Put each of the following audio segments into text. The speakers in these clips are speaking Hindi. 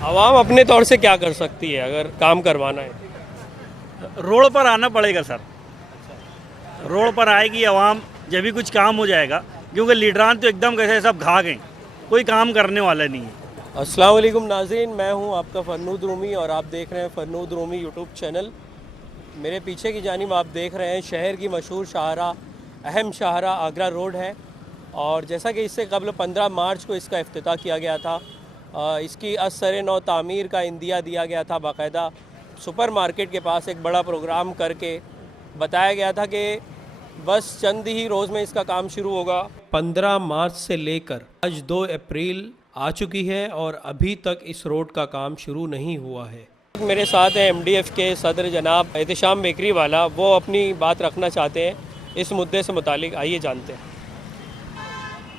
आवाम अपने तौर से क्या कर सकती है अगर काम करवाना है? रोड पर आना पड़ेगा सर। रोड पर आएगी आवाम जब भी कुछ काम हो जाएगा, क्योंकि लीडरान तो एकदम कैसे सब घा गए, कोई काम करने वाला नहीं है। अस्सलाम वालेकुम नाज़रीन, मैं हूं आपका फ़रनूद रूमी और आप देख रहे हैं फ़रनूद रूमी यूट्यूब चैनल। मेरे पीछे की जानिब आप देख रहे हैं शहर की मशहूर शाहरा, अहम शाहरा आगरा रोड है। और जैसा कि इससे कबल 15 मार्च को इसका इफ्तिताह किया गया था, इसकी असर नौ तामीर का इंदिया दिया गया था। बाकायदा सुपर मार्केट के पास एक बड़ा प्रोग्राम करके बताया गया था कि बस चंद ही रोज़ में इसका काम शुरू होगा। 15 मार्च से लेकर आज 2 अप्रैल आ चुकी है और अभी तक इस रोड का काम शुरू नहीं हुआ है। मेरे साथ हैं MDF के सदर जनाब एहतशाम बेकरी वाला, वो अपनी बात रखना चाहते हैं इस मुद्दे से मुतालिक। आइए जानते हैं।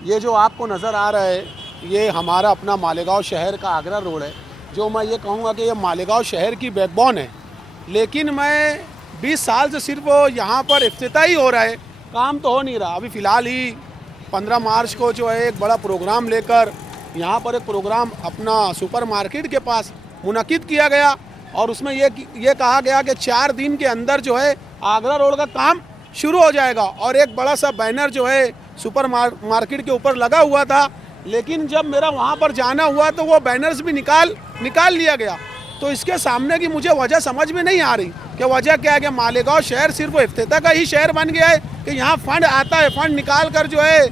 ये जो आपको नज़र आ रहा है ये हमारा अपना मालेगांव शहर का आगरा रोड है, जो मैं ये कहूँगा कि ये मालेगांव शहर की बैकबोन है। लेकिन मैं 20 साल से सिर्फ यहाँ पर इफ्तिताह ही हो रहा है, काम तो हो नहीं रहा। अभी फ़िलहाल ही 15 मार्च को जो है एक बड़ा प्रोग्राम लेकर यहाँ पर एक प्रोग्राम अपना सुपर मार्केट के पास मुनक़िद किया गया और उसमें ये कहा गया कि 4 दिन के अंदर जो है आगरा रोड का काम शुरू हो जाएगा। और एक बड़ा सा बैनर जो है सुपर मार्केट के ऊपर लगा हुआ था, लेकिन जब मेरा वहाँ पर जाना हुआ तो वो बैनर्स भी निकाल लिया गया। तो इसके सामने की मुझे वजह समझ में नहीं आ रही कि वजह क्या है कि मालेगांव शहर सिर्फ इफ्तिताह का ही शहर बन गया है कि यहाँ फ़ंड आता है, फ़ंड निकाल कर जो है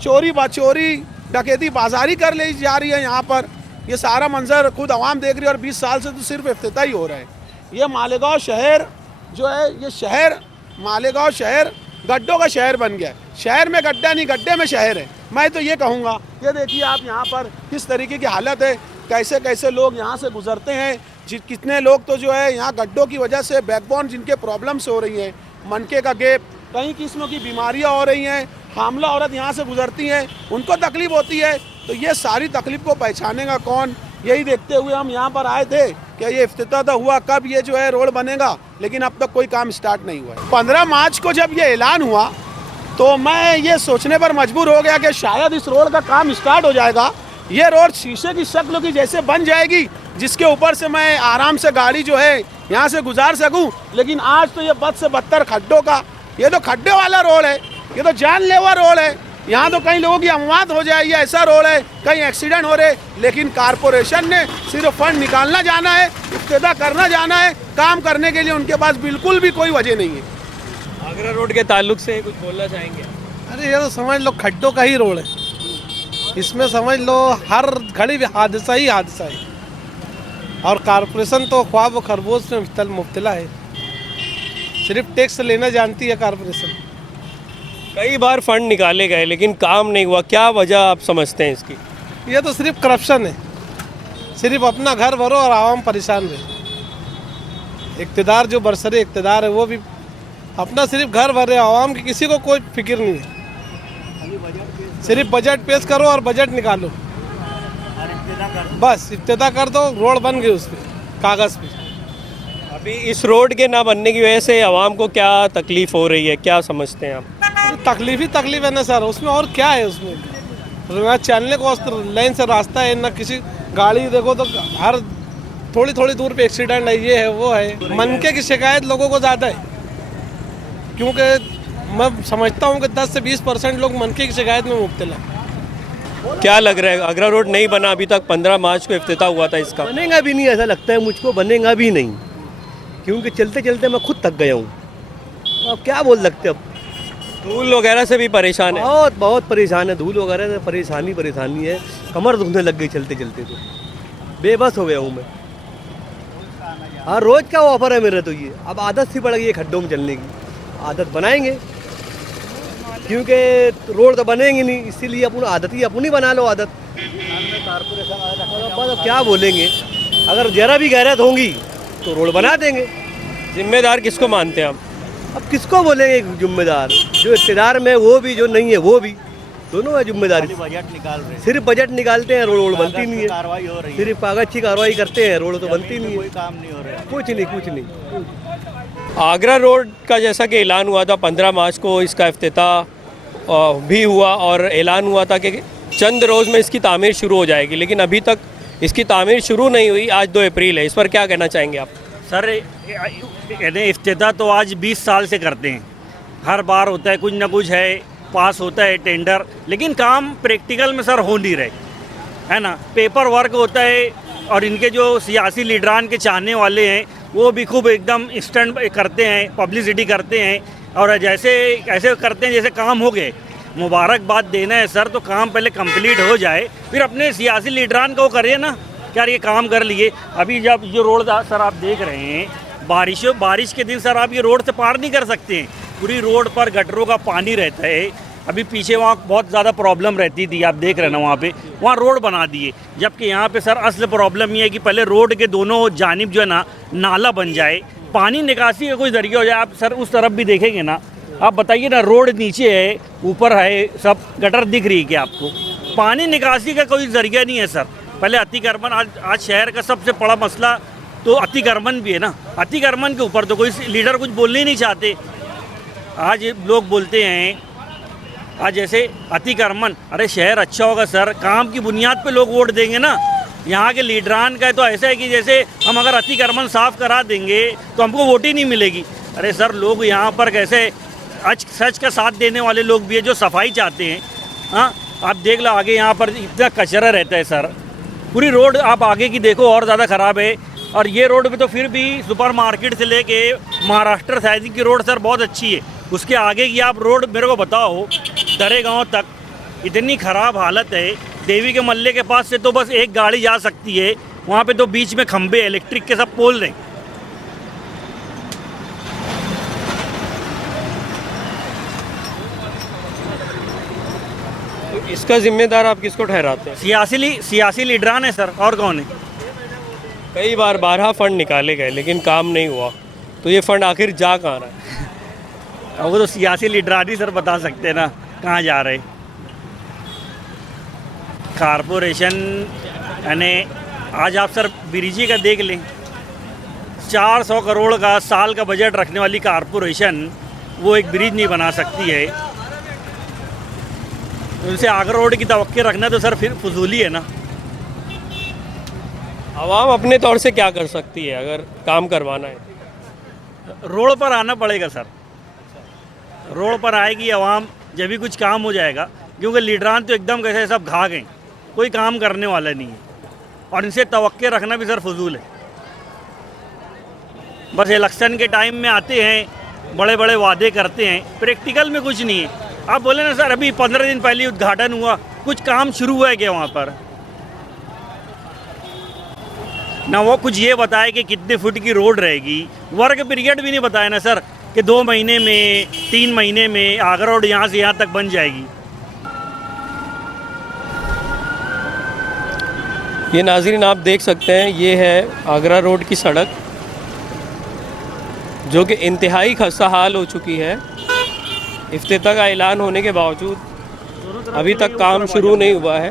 चोरी डकैती बाजारी कर ली जा रही है। यहाँ पर ये सारा मंजर खुद आवाम देख रही है और 20 साल से तो सिर्फ इफ्तिताह ही हो रहा है। ये मालेगांव शहर जो है, ये शहर मालेगांव शहर गड्ढों का शहर बन गया है। शहर में गड्ढा नहीं, गड्ढे में शहर है। मैं तो ये कहूँगा, ये देखिए आप यहाँ पर किस तरीके की हालत है, कैसे कैसे लोग यहाँ से गुजरते हैं। कितने लोग तो जो है यहाँ गड्ढों की वजह से बैकबोन जिनके प्रॉब्लम्स हो रही हैं, मनके का गैप, कई किस्मों की बीमारियाँ हो रही हैं, हामला औरत यहाँ से गुजरती हैं, उनको तकलीफ़ होती है। तो ये सारी तकलीफ़ को पहचानेगा कौन, यही देखते हुए हम यहाँ पर आए थे कि ये इफ्तिताह तो हुआ, कब ये जो है रोड बनेगा, लेकिन अब तक कोई काम स्टार्ट नहीं हुआ है। 15 मार्च को जब ये ऐलान हुआ तो मैं ये सोचने पर मजबूर हो गया कि शायद इस रोड का काम स्टार्ट हो जाएगा। ये रोड शीशे की शक्ल की जैसे बन जाएगी, जिसके ऊपर से मैं आराम से गाड़ी जो है यहाँ से गुजार सकूँ। लेकिन आज तो ये बद से बदतर खड्डों का, ये तो खड्डे वाला रोड है, ये तो जानलेवा रोड है। यहाँ तो कई लोगों की अमवात हो जाए, ये ऐसा रोड है, कई एक्सीडेंट हो रहे। लेकिन कारपोरेशन ने सिर्फ फंड निकालना जाना है, इफ्तिताह करना जाना है, काम करने के लिए उनके पास बिल्कुल भी कोई वजह नहीं है। आगरा रोड के ताल्लुक से कुछ बोलना चाहेंगे? अरे ये तो समझ लो खड्डों का ही रोड है, इसमें समझ लो हर घड़ी हादसा ही हादसा है। और कारपोरेशन तो ख्वाब व खरगोश में मुब्तला है, सिर्फ टैक्स लेना जानती है कारपोरेशन। कई बार फंड निकाले गए लेकिन काम नहीं हुआ, क्या वजह आप समझते हैं इसकी? ये तो सिर्फ करप्शन है, सिर्फ अपना घर भरो और आवाम परेशान रहे। इक़्तिदार जो बरसरे इक़्तिदार है वो भी अपना सिर्फ घर भरे, आवाम की किसी को कोई फिक्र नहीं है। सिर्फ बजट पेश करो और बजट निकालो, बस इफ्तिताह कर दो, रोड बन गई उस पर कागज़ पे। अभी इस रोड के ना बनने की वजह से आवाम को क्या तकलीफ़ हो रही है, क्या समझते हैं आप? तकलीफ ही तकलीफ है ना सर, उसमें और क्या है? उसमें ना चलने को लाइन से रास्ता है, ना किसी गाड़ी देखो तो हर थोड़ी दूर पे एक्सीडेंट है, ये है वो है। मनके की शिकायत लोगों को ज़्यादा है, क्योंकि मैं समझता हूँ कि 10 से 20% लोग मनके की शिकायत में मुब्तला है। क्या लग रहा है आगरा रोड नहीं बना अभी तक? 15 मार्च को इफ्तिताह हुआ था इसका। बनेगा भी नहीं, ऐसा लगता है मुझको, बनेगा भी नहीं, क्योंकि चलते चलते मैं खुद थक गया हूँ। अब क्या बोल सकते, अब धूल वगैरह से भी परेशान है। बहुत परेशान है, धूल वगैरह से परेशानी है, कमर दुखने लग गई चलते चलते, तो बेबस हो गया हूँ मैं। हर रोज़ का ऑफर है मेरा तो ये, अब आदत सी पड़ गई है खड्डों में चलने की। आदत बनाएंगे, क्योंकि रोड तो बनेंगे नहीं, इसीलिए अपन आदत ही अपनी बना लो आदत। अब क्या बोलेंगे, अगर जरा भी गैरत होंगी तो रोड बना देंगे। जिम्मेदार किसको मानते हैं आप? अब किसको बोलेंगे जिम्मेदार? जो इक़्तिदार में वो भी, जो नहीं है वो भी, दोनों है जिम्मेदारी। बजट निकाल रहे, सिर्फ बजट निकालते हैं, रोड बनती नहीं है। कार्रवाई हो रही है, सिर्फ कागज की कार्रवाई करते हैं, रोड तो बनती नहीं है। कोई काम नहीं हो रहा है, कुछ नहीं। आगरा रोड का जैसा कि ऐलान हुआ था 15 मार्च को इसका इफ्तिताह भी हुआ और ऐलान हुआ था कि चंद रोज़ में इसकी तामीर शुरू हो जाएगी, लेकिन अभी तक इसकी तामीर शुरू नहीं हुई, आज 2 अप्रैल है, इस पर क्या कहना चाहेंगे आप? सर यानी इफ्तिताह तो आज 20 साल से करते हैं, हर बार होता है कुछ ना कुछ है, पास होता है टेंडर, लेकिन काम प्रैक्टिकल में सर हो नहीं रहे, है ना। पेपर वर्क होता है और इनके जो सियासी लीडरान के चाहने वाले हैं वो भी खूब एकदम स्टंट करते हैं, पब्लिसिटी करते हैं और जैसे ऐसे करते हैं जैसे काम हो गए। मुबारकबाद देना है सर तो काम पहले कंप्लीट हो जाए, फिर अपने सियासी लीडरान को करिए ना, क्या ये काम कर लिए। अभी जब ये रोड सर आप देख रहे हैं, बारिश के दिन सर आप ये रोड से पार नहीं कर सकते हैं, पूरी रोड पर गटरों का पानी रहता है। अभी पीछे वहाँ बहुत ज़्यादा प्रॉब्लम रहती थी, आप देख रहे हैं ना, वहाँ रोड बना दिए, जबकि यहाँ पे सर असल प्रॉब्लम ये है कि पहले रोड के दोनों जानिब जो है ना नाला बन जाए, पानी निकासी का कोई ज़रिया हो जाए। आप सर उस तरफ भी देखेंगे ना, आप बताइए ना, रोड नीचे है, ऊपर है, सब गटर दिख रही है क्या आपको? पानी निकासी का कोई ज़रिया नहीं है सर। पहले अतिक्रमण, आज शहर का सबसे बड़ा मसला तो अतिक्रमण भी है ना, अतिक्रमण के ऊपर तो कोई लीडर कुछ बोलने ही नहीं चाहते। आज लोग बोलते हैं आज जैसे अतिक्रमण, अरे शहर अच्छा होगा सर, काम की बुनियाद पे लोग वोट देंगे ना। यहाँ के लीडरान का तो ऐसा है कि जैसे हम अगर अतिक्रमण साफ करा देंगे तो हमको वोट ही नहीं मिलेगी। अरे सर लोग यहाँ पर कैसे सच का साथ देने वाले लोग भी है जो सफाई चाहते हैं। हाँ आप देख लो आगे यहाँ पर इतना कचरा रहता है सर, पूरी रोड आप आगे की देखो और ज़्यादा ख़राब है। और ये रोड पे तो फिर भी सुपर मार्केट से लेके महाराष्ट्र साइड की रोड सर बहुत अच्छी है, उसके आगे की आप रोड मेरे को बताओ दरेगांव तक इतनी ख़राब हालत है। देवी के मल्ले के पास से तो बस एक गाड़ी जा सकती है, वहाँ पे तो बीच में खंबे इलेक्ट्रिक के सब पोल रहे। तो इसका जिम्मेदार आप किसको ठहराते हैं? सियासी लीडरान है सर, और कौन है? कई बार 12 फंड निकाले गए लेकिन काम नहीं हुआ, तो ये फंड आखिर जा कहाँ रहा है? अब वो तो सियासी लीडरान ही सर बता सकते हैं ना कहाँ जा रहे। कारपोरेशन यानी आज आप सर बिरिजी का देख लें, 400 करोड़ का साल का बजट रखने वाली कारपोरेशन वो एक ब्रिज नहीं बना सकती है। उनसे आगरा रोड की तवक्के रखना तो सर फिर फजूली है ना। आवाम अपने तौर से क्या कर सकती है अगर काम करवाना है? रोड पर आना पड़ेगा सर, रोड पर आएगी आवाम जब भी कुछ काम हो जाएगा, क्योंकि लीडरान तो एकदम कैसे सब घा गए, कोई काम करने वाला नहीं है और इनसे तवक्के रखना भी सर फजूल है। बस इलेक्शन के टाइम में आते हैं, बड़े बड़े वादे करते हैं, प्रैक्टिकल में कुछ नहीं है। आप बोले ना सर अभी 15 दिन पहले उद्घाटन हुआ, कुछ काम शुरू हुआ है क्या वहाँ पर? ना वो कुछ ये बताए कि कितने फुट की रोड रहेगी, वर्क पीरियड भी नहीं बताया ना सर कि 2 महीने में 3 महीने में आगरा रोड यहाँ से यहाँ तक बन जाएगी। ये नाज़रीन आप देख सकते हैं, ये है आगरा रोड की सड़क जो कि इंतहाई खस्ता हाल हो चुकी है। इफ्तिताह का ऐलान होने के बावजूद अभी तक काम शुरू नहीं हुआ है।